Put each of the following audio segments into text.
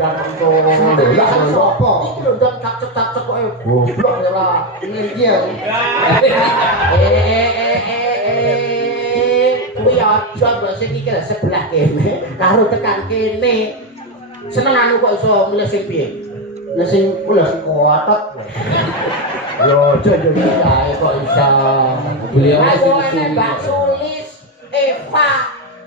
lho lah sapa iki lho ndang cacek-cacek kok goblok ya lah iki ya kuwi aja mbok sing iki lho sebelah kene karo tekan kene seneng anu kok iso mulih sing piye lha sing kuatat yo aja yo kae kok iso beliau sing Mbak Sulis Eva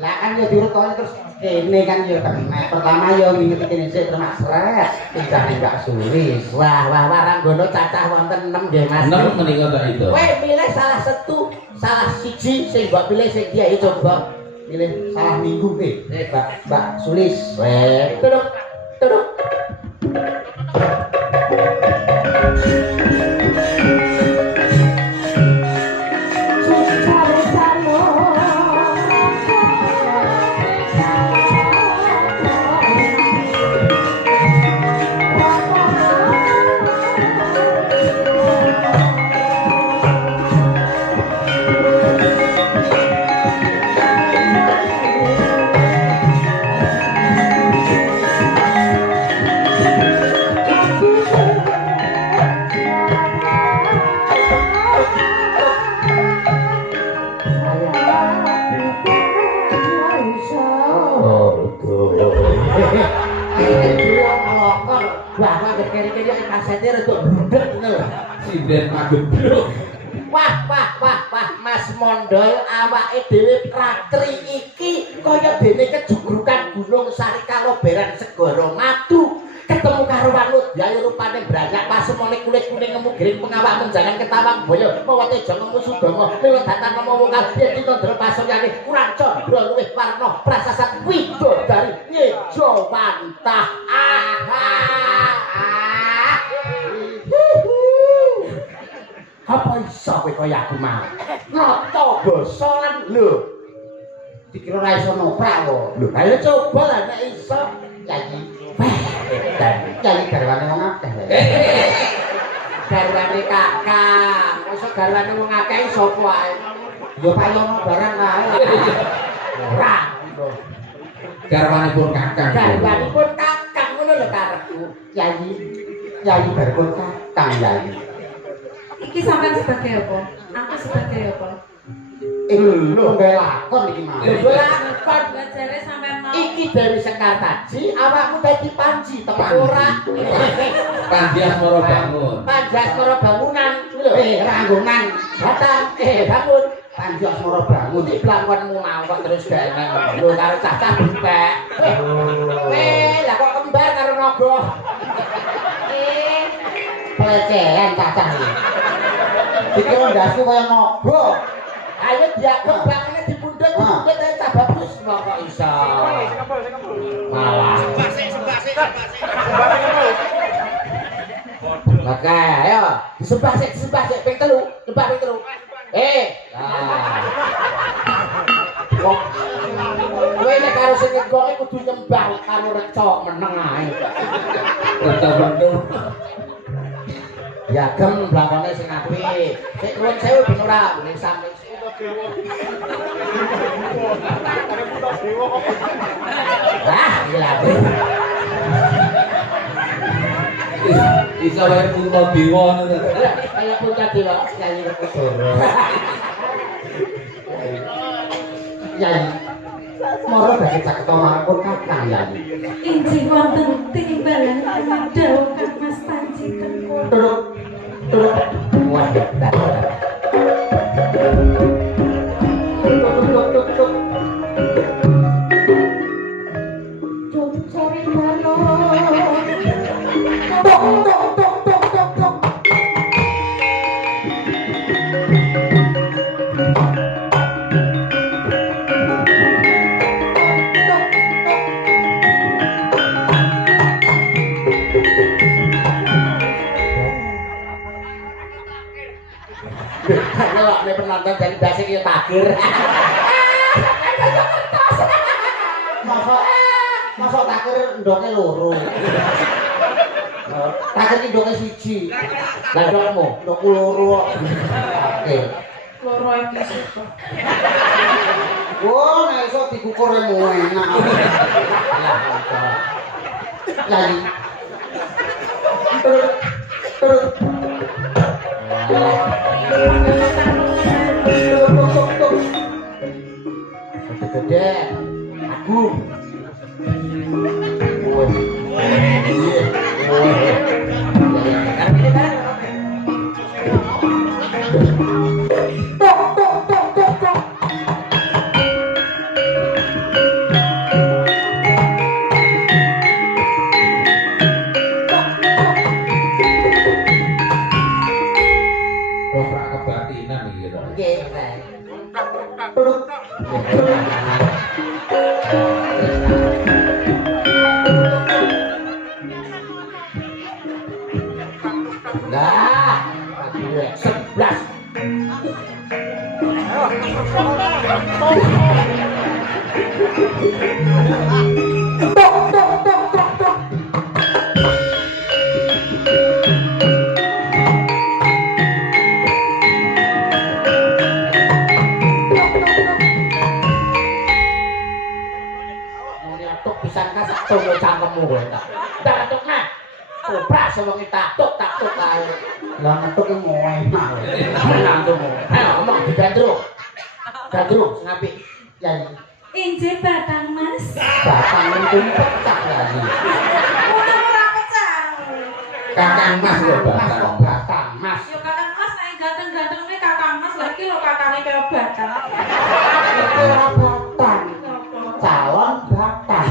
lah kan yo diurutone terus kene kan yo kena pertama yo ngingeti kene sik terus sret pindah Mbak Sulis wah Ranggono cacah wonten 6 nggih Mas 6 menika ta itu kowe milih salah siji sing mbok pilih sing dia coba pilih salah minggu Mbak Sulis terus sinden mageblok wah Mas Mondol awake dhewe ratri iki kaya dene kejugrukan gunung sari kaloberan segara madu ketemu karo wanut yayu rupane branyak pasemone kulit kuning ngemu giring pengawak menjangan ketawang boyo mawa teja ngemu sudama lewat datan ngemu wong yen ditondro pasoyane kurang condro luwih warna prasasat widodari nyejo mantah apa iso kowe kaya aku mau nata basa lan lho dikira ora iso noprak kok lho ayo coba lah nek iso nyanyi nyanyi garwane wong akeh garwane kakang iso garwane wong akeh sapa ae ya payono barang kae ora garwanipun kakang ngono lho karepku nyanyi bareng kakang nyanyi iki sampean sebagai apa? Aku sebagai apa? Lho gawe lakon iki mau. Lho lakon jare sampean mau. Iki dari Sekar Taji, awakmu dadi Panji, tepak ora? Panji Asmara Bangun. Panji Asmara Bangunan kuwi lho. Ranggongan. Datang bangun. Panji Asmara Bangun iki blangkonmu mau kok terus gawe lho karo cacah bebek. Lah kok kembar karo naga. Pelecehan cacah iki. Dikira ndasku kaya naga. Ayo dia kebangane dipundhut ae cababus kok iso. Malah. Oke, ayo disembah sik ping 3, nyembah ping 3. Kowe nek karo sing ngegoke kudu nyembah karo reca meneng ae. Reca meneng. Ya gem blakone sing apik. Sik nuwun sewu ben ora ngene sampe. Gila. Iso wae putra dewa ngono. Kaya putra dewa nyanyi Kudoro. Nyanyi. Moro bagi caketa marpun kakang nyanyi. Injih wonten timbalan dawuh Kang Mas Panji Turuk. Waduh. Cari mana? Kalau nek penonton dari basi ki takir. Masa takir ndoke loro. Takir ki ndoke siji. Lah ndokmu, ndokku loro. Oke. loro episode kok. Wah, nek iso dikukur enak. Lali. Terus terus. Gede, aku. Robrak kebatinan iki to. Oke, Nah, 11. Tok pisan ka sak tunggu cangkemmu kowe tak. Tak tok nah. Oprak sewengi tatuk ae. Lah ngetuk ki enak. Menang tuh. Ayo ngomong digandrung. Gandrung sing apik. Ya. Injih batang Mas. Batang tumpek tak lagi. Ora pecah. Kakang Mas lho batang. Batang Mas. Yo Kakang Mas nek ganteng-ganteng nek Kakang Mas lagi lho kakange kaya batang. Ora batang. Calon batang.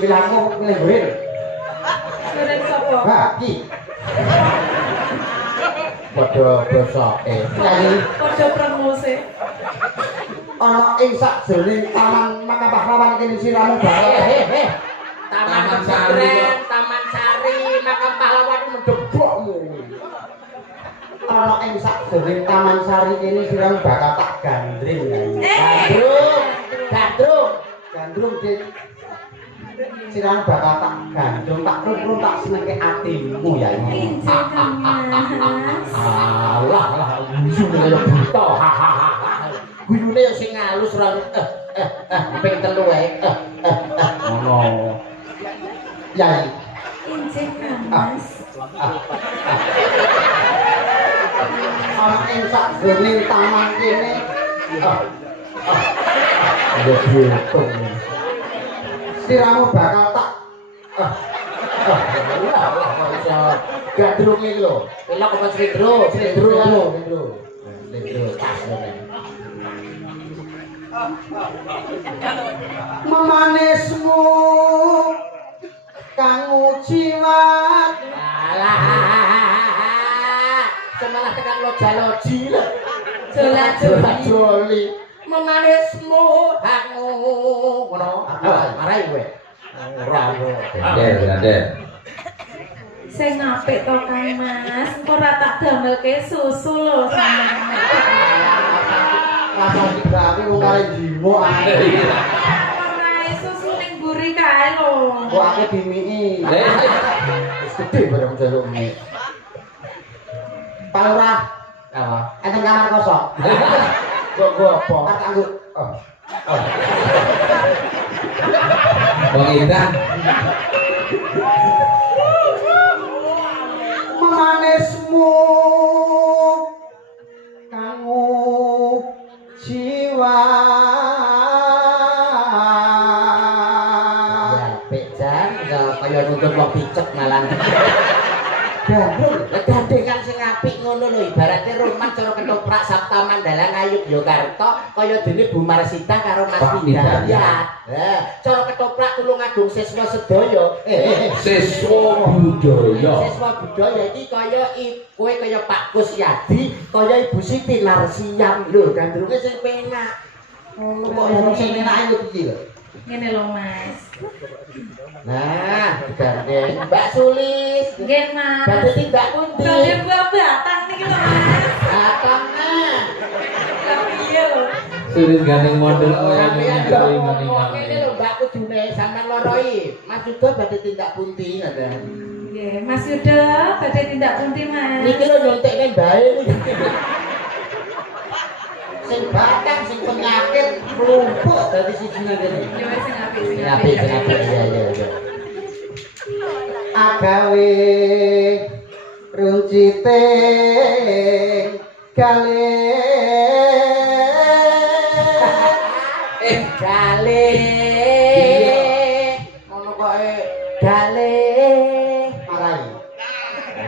Bilangku milih gue. Keren sapa? Bagi. Padha bosoke. Lagi Padha promose. ana ing sakjroning taman Makapahlawan kene siramu bae. Taman Pesantren, Taman Sari, Makam Pahlawan mendebokmu. Ana ing sakjroning Taman Sari kene siramu bakal tak gandring. Gandrung, gandrung, gandrung Dik. Siramu bakal tak gandrung, tak rung tak senengke atimu ya ini. Injih Kang Mas. Alah, alah, guyune kaya buta. Guyune ya sing halus ora ping 3 wae. Ngono. Yai. Injih Kang Mas. Ana ing sakjroning taman kene. Ya butung. Siramu bakal tak gandrung iki lho. Elok apa slendro? Slendro ya lho, slendro. Slendro pas ngene. Memanismu kang ujiwat. Alah. Semalah tekan loja-loji lho. Jola-joli. Memanismu hakmu. Ngono. Marai kowe. Ora. Den. Sing apik to Kang Mas. Ora tak damelke susu lho sampeyan. Langsung digawe wong kare jiwo ae. Ora susu ning mburi kae lho. Kok ake dimiki. Wis gedhe bareng jaluk mie. Pak Lurah. Apa? Enten kamar kosong. Kok apa? Kanggo. Wong Indah. Memanismu kanggo jiwa. Ya, pejan kaya nuntut wong picek malah. Gandengan sing apik ngono lho ibarate roman cara ketoprak Sabta Mandala Ngayogyakarta kaya dene Bu Marsita karo Mas Hidayat. Cara ketoprak Tulungagung siswa sedaya. Siswa budaya. Siswa budaya iki kaya kowe kaya Pak Kusyadi, kaya Ibu Siti Narsiam lho, gandrunge sing penak. Ngono kok ya sing penak iki lho. Ngene lho Mas. Nah, digandeng Mbak Sulis. Nggih Mas. Badhe tindak pundi? Badhe buah batang niki lho Mas. Batangnya. Lah piye lho? Sulit gandeng model Sampeyan ngene ngene lho Mbak kudune sampean loroi. Mas Yuda badhe tindak pundi ngoten. Nggih, Mas Yuda badhe tindak pundi Mas? Niki lho nyontekne bae niki. sing batang sing penyakit lumpuh dadi sijine kene. Yo wis sing apik sing Apik sing apik iya iya iya. Agawe runcite kale kale ngono kok kale marai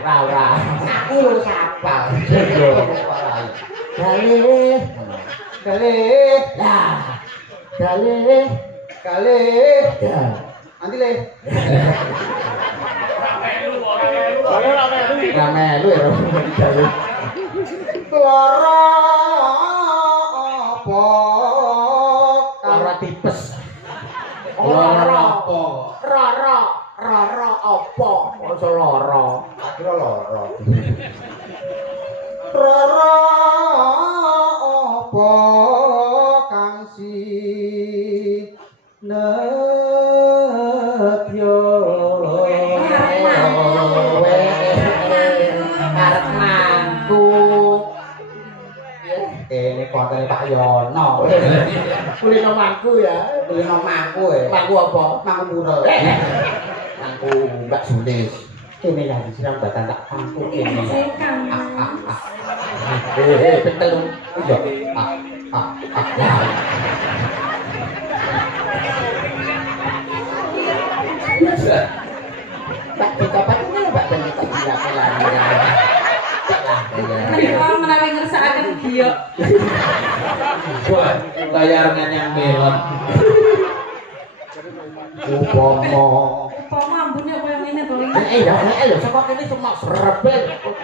ora aku lho sapal marai kale lah kale ya nanti le ora melu ya lara apa lara tipes lara apa lara apa iso lara kira lara lara apa kang si nedya arep mangku kene kontene Pak Yono kulino mangku ya kulino mangku mangku apa mangku murel mangku Mbak Sulis kene ya disiram batang tak mangku kene betul iya tak dapat Mbak ben tak bilang Menika menawi ngersakaken giok. Wah, layar nyang melon. Upama ambune koyo ngene to. Lho sapa kene cuma srebel.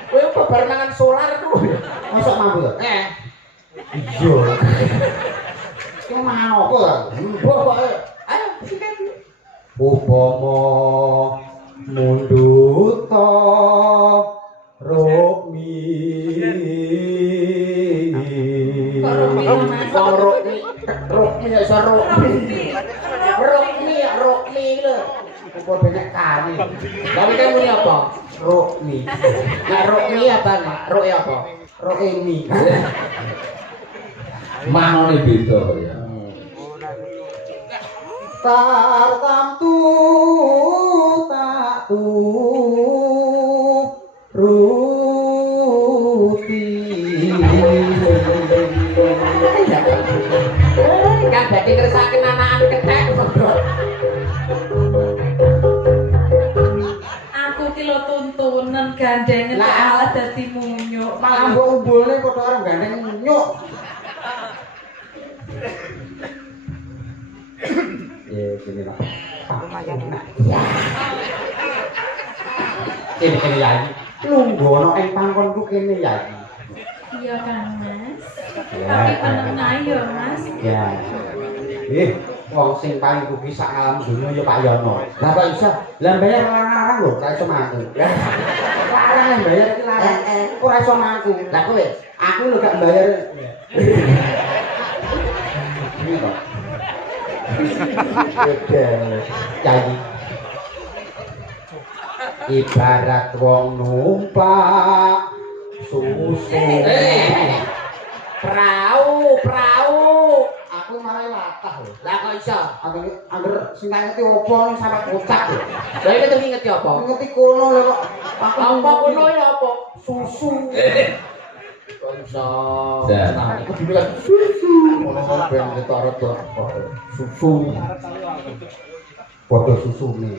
Kowe babar mangan solar tuh. Masuk mampu ya? Iya. Ki mangan apa lah? Mbok kok ayo sikat. Upama mundut to Rokmi lho. Kok benek kami. Tapi kan punya apa? Rokmi. Nah, Rokmi apa, Mak? Rok apa? Rokmi. Manone beda ya. Tartamtu tak ruti kan dadi ngersakaken anakan kethek Aku ki lho tuntunan gandengen malah dadi munyuk. malah mbok umbulne padha karo gandeng nyuk gini lah ya kene ya lungguh ing pangkonku kene ya Iya kan Mas. Tapi penenang ya Mas. ya wong sing paling rugi sak alam dunya ya Pak Yono lah kok iso lah bayar larang lho ora iso mangku larang bayar iki larang ora iso mangku lah kowe aku lho gak bayar ini kok jadi ibarat wong numpak susu perahu aku marai latah lho lah kok iso angger sing ngerti opo ning sampe kocak lho lha iki tuh ngerti apa ngerti kono lho kok aku apa kono ya apa susu kok iso nah aku dibilang susu ono ben ketara to susu padha susune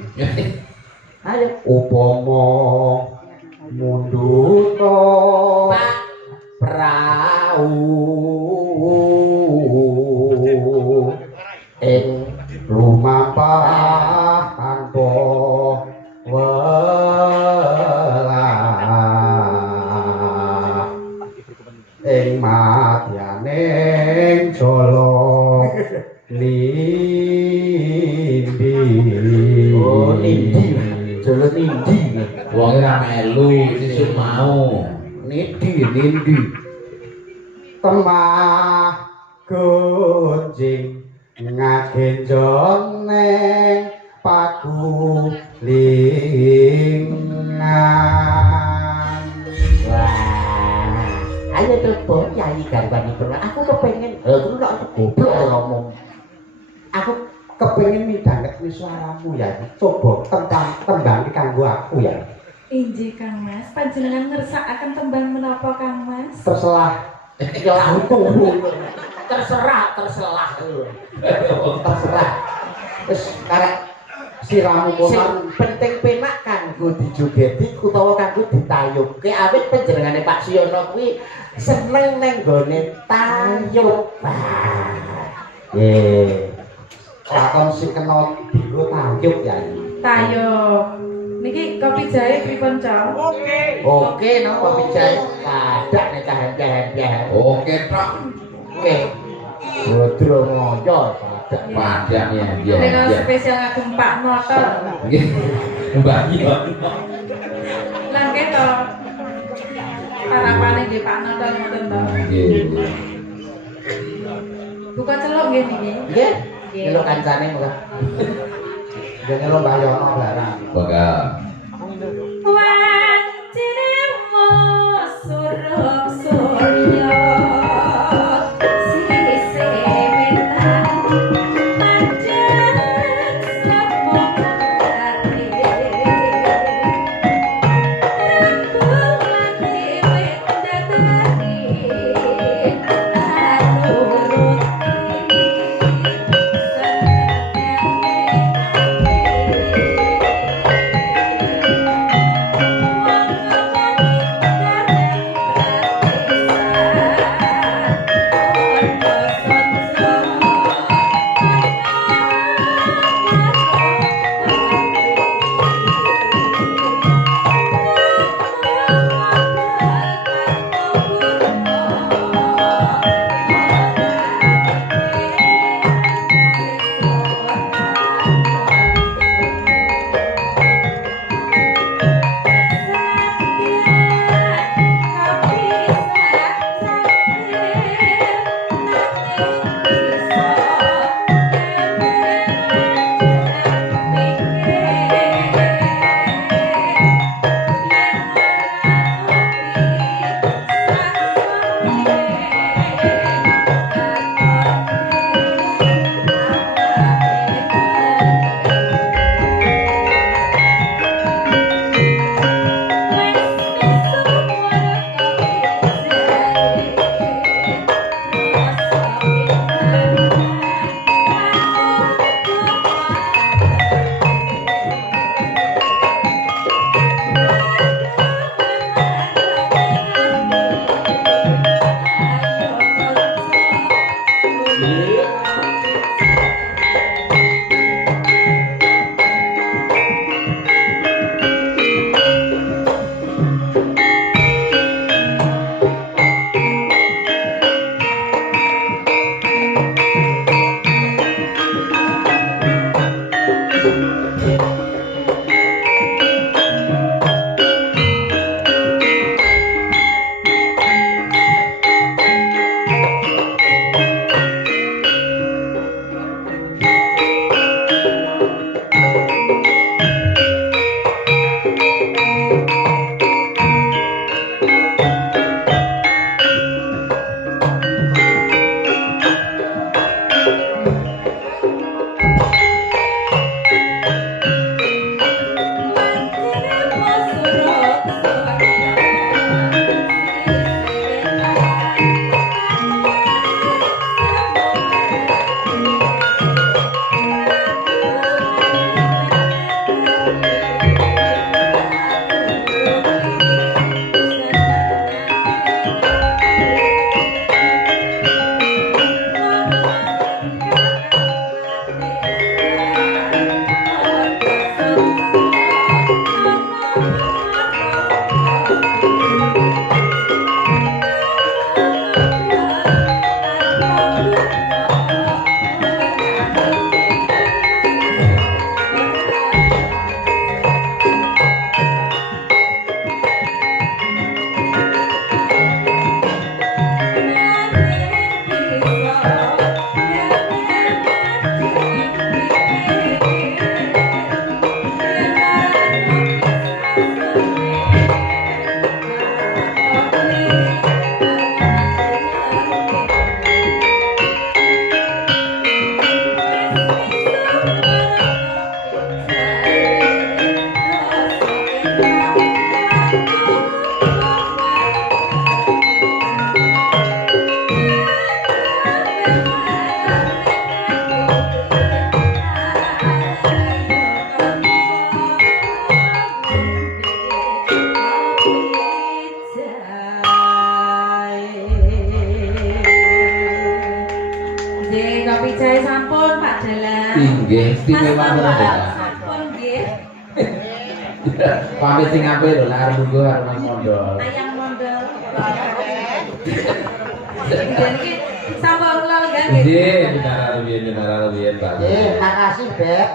ayo upama mundut perahu ing lumampah tanpa welah ing madyaning jala nindi oh nindi jala nindi Wong ora melu sesuk mau. nindi temah gunjing ngagenjone pagulingan wah ayo Ayo coba nyanyi garwane pernah. Aku kepengen. Terus aku goblok ngomong. Aku kepengen midanget ni suaramu ya. Coba tembang kanggo aku ya. Inji Kang Mas, panjenengan ngersakaken tembang menapa Kang Mas? Terserah. Terserah. Terserah. Wis karek siramu kono penting penak kanggo dijogeti utawa kanggo ditayubke awit panjenengane Pak Siono kuwi seneng nang gone tayub. Lakon sing kena dienggo tayub ya. Tayub. Niki kopi jahe pripun, Cong? Oke no kopi jahe kadak nek kahen-kahen. Oke tok. Oke. Bodro ngoyo kadak. Padang ya. Dengan spesial ngagem Pak Noto. Nggih. Mbak iya. Lan keto. Parapane nggih Pak Noto ngoten to. Nggih. Buka celuk nggih niki. Nggih. Nyeluk kancane muga. Dene lo bayono barang. Bakal. Wanciremu suruh surya sisi mentang panjang sepok hati rembulan dewek dadani anuruti Jahe sampun Pak Dalang. Inggih, istimewa Mas banget, tambah Kak. sampun nggih. Pamit sing apik lho, arep munggo arep Mas Mondol. Ayam mondel. Dan iki sambal kula lenggah nggih. Nggih, jenara rubiyin, Pak. Makasih, Beb.